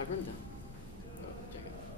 I've written down. Oh, check it.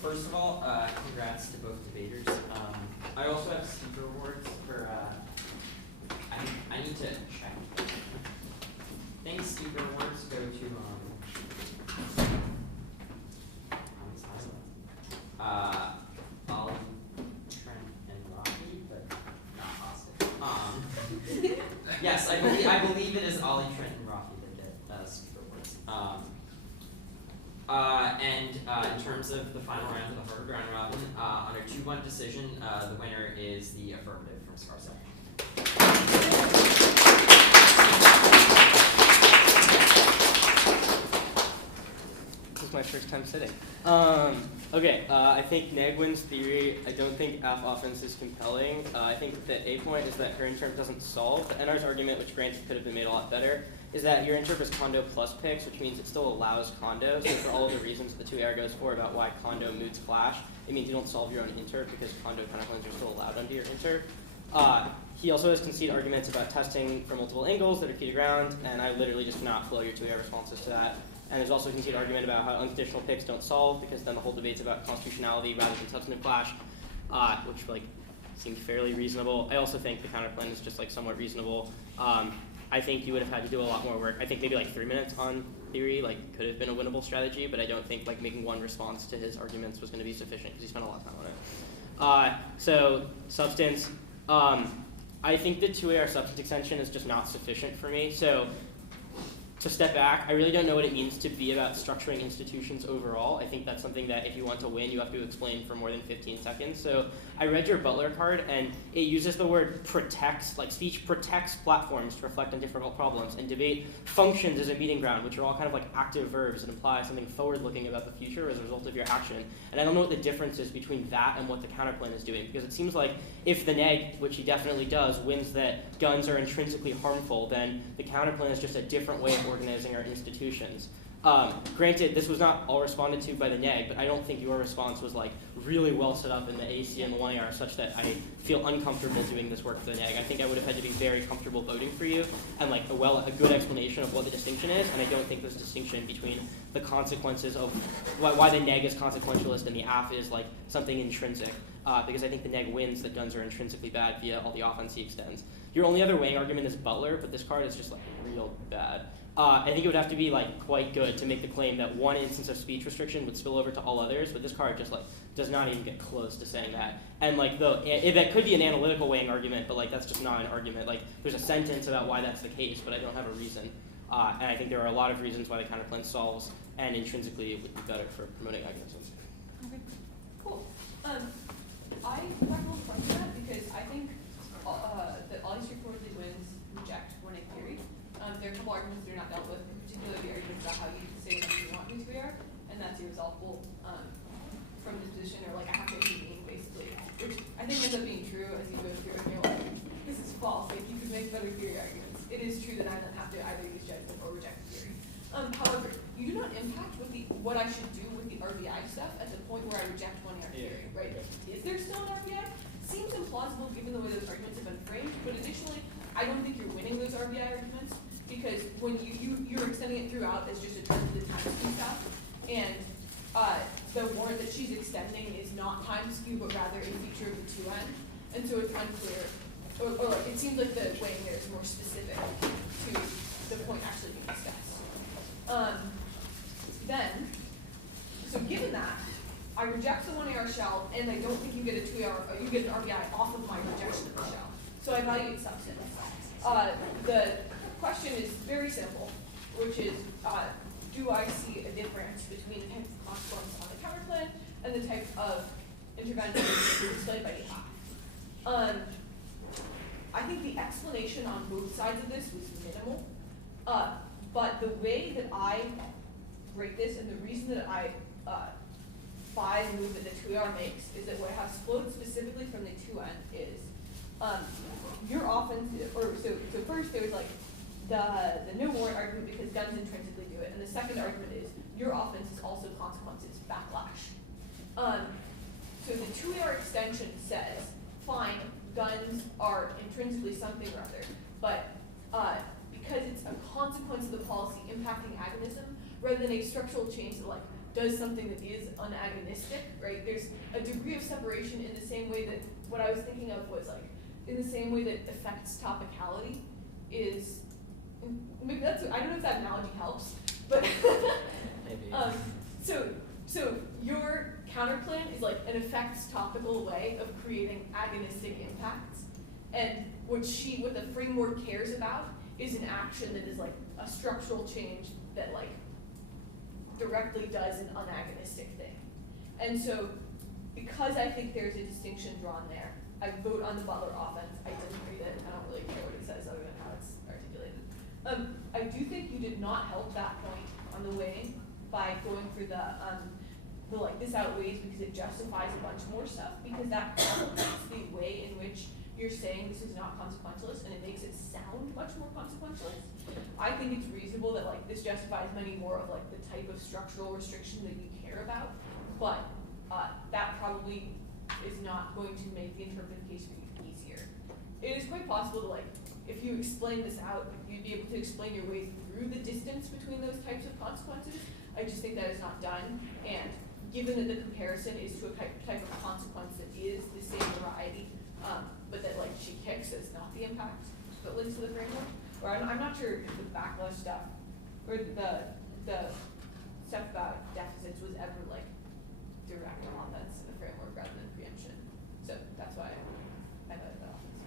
first of all, congrats to both debaters. I also have speaker awards for, I need to check. I think speaker awards go to, Ollie, Trent, and Rocky, but not Austin. Yes, I believe it is Ollie, Trent, and Rocky that get speaker awards. In terms of the final round of the Harvard round robin, on a 2-1 decision, the winner is the affirmative from Scarsdale. This is my first time sitting. Okay, I think Neg wins theory. I don't think F offense is compelling. I think the A point is that her interp doesn't solve. The NR's argument, which granted could have been made a lot better, is that your interp is condo plus picks, which means it still allows condo. So for all of the reasons the 2AR goes for about why condo moods clash, it means you don't solve your own interp because condo counterclaims are still allowed under your interp. He also has conceded arguments about testing for multiple angles that are key to ground, and I literally just cannot flow your 2AR responses to that. And there's also a conceded argument about how unconditional picks don't solve, because then the whole debate's about constitutionality rather than substantive clash, which seemed fairly reasonable. I also think the counterplan is just somewhat reasonable. I think you would have had to do a lot more work. I think maybe 3 minutes on theory could have been a winnable strategy, but I don't think making one response to his arguments was going to be sufficient because he spent a lot of time on it. So substance, I think the 2AR substance extension is just not sufficient for me. So to step back, I really don't know what it means to be about structuring institutions overall. I think that's something that if you want to win, you have to explain for more than 15 seconds. So I read your Butler card, and it uses the word protects, speech protects platforms to reflect on difficult problems, and debate functions as a meeting ground, which are all kind of active verbs that imply something forward-looking about the future as a result of your action. And I don't know what the difference is between that and what the counterplan is doing, because it seems like if the neg, which he definitely does, wins that guns are intrinsically harmful, then the counterplan is just a different way of organizing our institutions. Granted, this was not all responded to by the neg, but I don't think your response was really well set up in the AC and the 1AR such that I feel uncomfortable doing this work for the neg. I think I would have had to be very comfortable voting for you and a good explanation of what the distinction is, and I don't think there's a distinction between the consequences of why the neg is consequentialist and the AF is something intrinsic, because I think the neg wins that guns are intrinsically bad via all the offense he extends. Your only other weighing argument is Butler, but this card is just real bad. I think it would have to be quite good to make the claim that one instance of speech restriction would spill over to all others, but this card just does not even get close to saying that. And that could be an analytical weighing argument, but that's just not an argument. There's a sentence about why that's the case, but I don't have a reason. And I think there are a lot of reasons why the counterplan solves, and intrinsically it would be better for promoting agonism. Okay, cool. I have a little point to that because I think that all these reportedly wins reject winning theory. There are a couple arguments that are not dealt with, in particular the arguments about how you say what you want me to wear, and that's irresolvable from this position, or I have to be mean, basically, which I think ends up being true as you go through and you're this is false, you could make better theory arguments. It is true that I don't have to either use judgment or reject theory. However, you do not impact what I should do with the RBI stuff at the point where I reject one theory, right? Is there still an RBI? Seems implausible given the way those arguments have been framed, but additionally, I don't think you're winning those RBI arguments, because when you're extending it throughout as just a term of the time skew stuff, and the warrant that she's extending is not time skew, but rather a feature of the 2N, and so it's unclear, or it seems like the weighing there is more specific to the point actually being discussed. So given that, I reject the 1AR shell, and I don't think you get a 2AR, you get an RBI off of my rejection of the shell. So I evaluate substance. The question is very simple, which is, do I see a difference between the type of consequence on the counterplan and the type of intervention displayed by EHA? I think the explanation on both sides of this was minimal, but the way that I rate this, and the reason that I buy the move that the 2AR makes, is that what has flowed specifically from the 2N is your offense, so first there's the no warrant argument because guns intrinsically do it, and the second argument is your offense is also consequences, backlash. So the 2AR extension says, fine, guns are intrinsically something or other, but because it's a consequence of the policy impacting agonism, rather than a structural change that does something that is unagonistic, right? There's a degree of separation in the same way that what I was thinking of was like, in the same way that affects topicality is, maybe that's, I don't know if that analogy helps, but Maybe. so your counterplan is like an effects topical way of creating agonistic impacts, and what the framework cares about is an action that is like a structural change that like directly does an unagonistic thing. And so, because I think there's a distinction drawn there, I vote on the Butler offense. I didn't read it. I don't really care what it says other than how it's articulated. I do think you did not help that point on the weighing by going through the like this outweighs because it justifies a bunch more stuff, because that complicates the way in which you're saying this is not consequentialist, and it makes it sound much more consequentialist. I think it's reasonable that like this justifies many more of like the type of structural restriction that you care about, but that probably is not going to make the interpretive case for you easier. It is quite possible to like, if you explain this out, you'd be able to explain your way through the distance between those types of consequences. I just think that is not done, and given that the comparison is to a type of consequence that is the same variety, but that like she kicks as not the impact that links to the framework, or I'm not sure if the backlash stuff or the stuff about deficits was ever like direct offense in the framework rather than preemption. So that's why I voted that offense.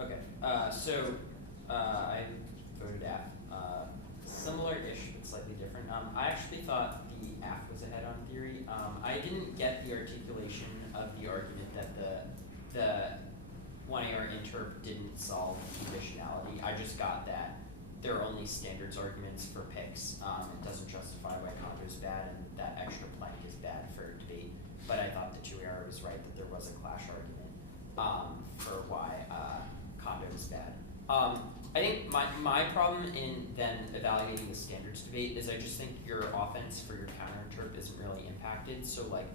Okay. I voted F. Similar-ish, but slightly different. I actually thought the F was ahead on theory. I didn't get the articulation of the argument that the 1AR interp didn't solve conditionality. I just got that there are only standards arguments for picks. It doesn't justify why Condo is bad, and that extra plank is bad for debate. But I thought the 2AR was right that there was a clash argument for why Condo is bad. I think my problem in then evaluating the standards debate is I just think your offense for your counter interp isn't really impacted. So like,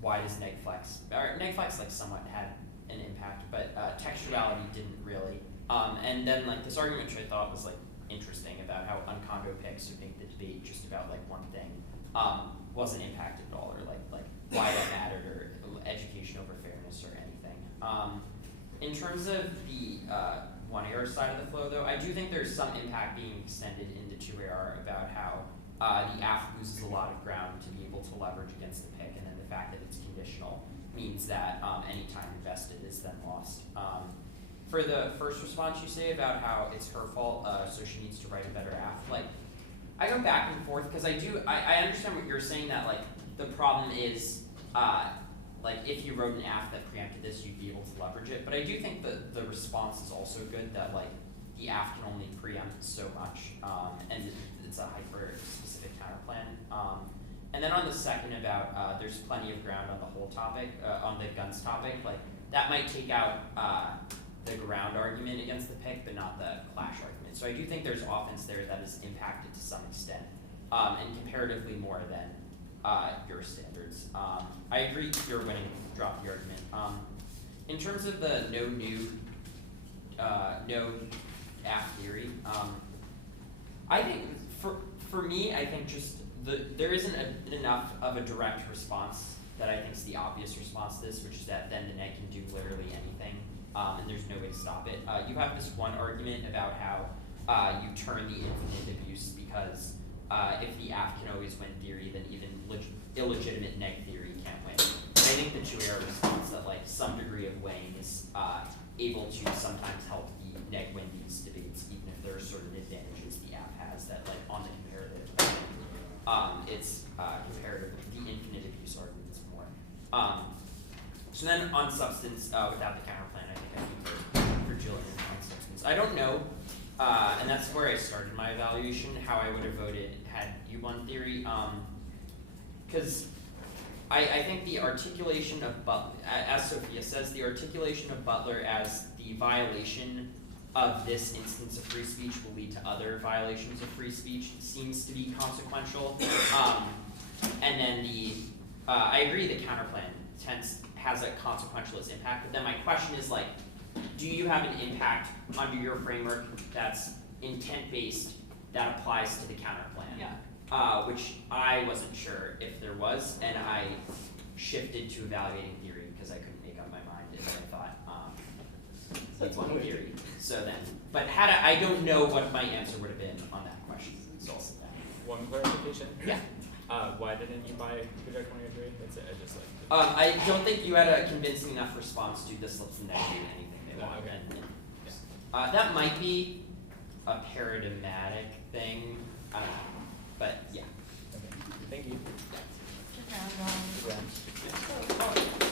why does negflex, or negflex like somewhat had an impact, but textuality didn't really. And then like this argument which I thought was like interesting about how uncondo picks who make the debate just about like one thing wasn't impacted at all, or like why that mattered, or education over fairness or anything. In terms of the 1AR side of the flow though, I do think there's some impact being extended into 2AR about how the AF loses a lot of ground to be able to leverage against the pick, and then the fact that it's conditional means that any time invested is then lost. For the first response you say about how it's her fault, so she needs to write a better AF, like, I go back and forth because I understand what you're saying, that like the problem is like if you wrote an AF that preempted this, you'd be able to leverage it. But I do think that the response is also good, that like the AF can only preempt so much, and it's a hyper-specific counterplan. And then on the second about there's plenty of ground on the whole topic, on the guns topic, like that might take out the ground argument against the pick, but not the clash argument. So I do think there's offense there that is impacted to some extent, and comparatively more than your standards. I agree you're winning, drop the argument. In terms of the no AF theory, I think for me, I think just there isn't enough of a direct response that I think is the obvious response to this, which is that then the net can do literally anything, and there's no way to stop it. You have this one argument about how you turn the infinite abuse because if the AF can always win theory, then even illegitimate neg theory can't win. And I think the 2AR response that like some degree of weighing is able to sometimes help the neg win these debates, even if there are certain advantages the AF has that like on the comparative, it's comparative, the infinite abuse argument is more. So then on substance, without the counterplan, I think I can for Jillian on substance. I don't know, and that's where I started my evaluation, how I would have voted had you won theory, because I think the articulation of Butler, as Sophia says, the articulation of Butler as the violation of this instance of free speech will lead to other violations of free speech seems to be consequential. And then I agree the counterplan has a consequentialist impact, but then my question is like, do you have an impact under your framework that's intent-based that applies to the counterplan? Yeah. which I wasn't sure if there was, and I shifted to evaluating theory because I couldn't make up my mind, and then I thought, let's want theory. So then, but I don't know what my answer would have been on that question. So I'll say that. One clarification. Yeah. Why didn't you buy Project 2003? That's it. I just like. I don't think you had a convincing enough response to this lets them do anything they No, want. okay. And, that might be a paradigmatic thing. I don't know. But yeah. Okay. Thank you. Round, Yeah. So,